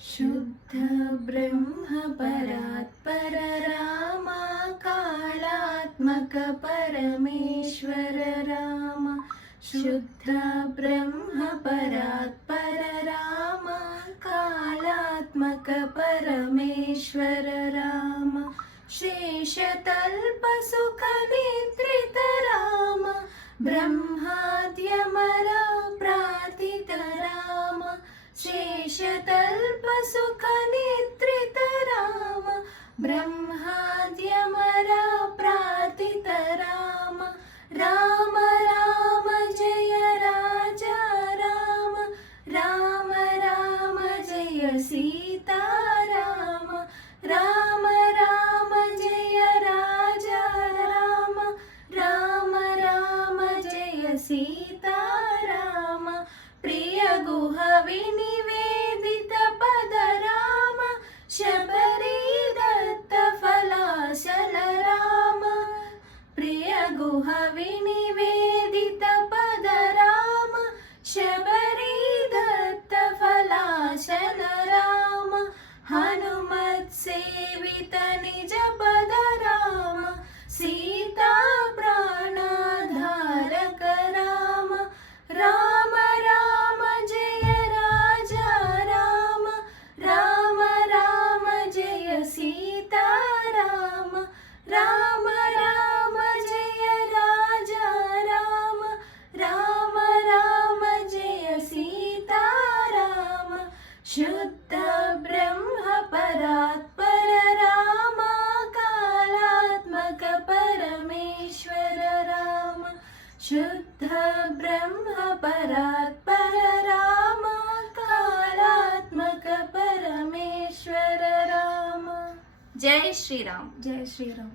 शुद्ध ब्रह्म परात्पर राम, कालात्मक परमेश्वर राम। शुद्ध ब्रह्म परात्पर राम, कालात्मक परमेश्वर राम। शेषतल्प सुख निद्रित राम, ब्रह्माद्यमर प्रार्थित राम। शेषतल्प सुख निद्रित राम, ब्रह्माद्यमर प्रार्थित राम। राम राम जय राजा राम, राम राम जय सीता राम। राम राम जय राजा राम, राम राम जय सीता राम। प्रिय गुह विनिवेदित पद राम, शबरी दत्त फलाशल राम। प्रिय गुह विनिवेदित पद राम, शबरी दत्त फलाशल राम। हनुमत सेवित निज पद राम, सीता प्राणधारक राम। राम राम जय राजा राम, राम राम जय सीता राम। राम राम जय राजा राम, राम राम जय सीता राम। शुद्ध ब्रह्म परात्पर राम, कालात्मक परमेश्वर राम। शुद्ध ब्रह्म परात्पर राम, कालात्मक परमेश्वर राम। जय श्री राम। जय श्री राम।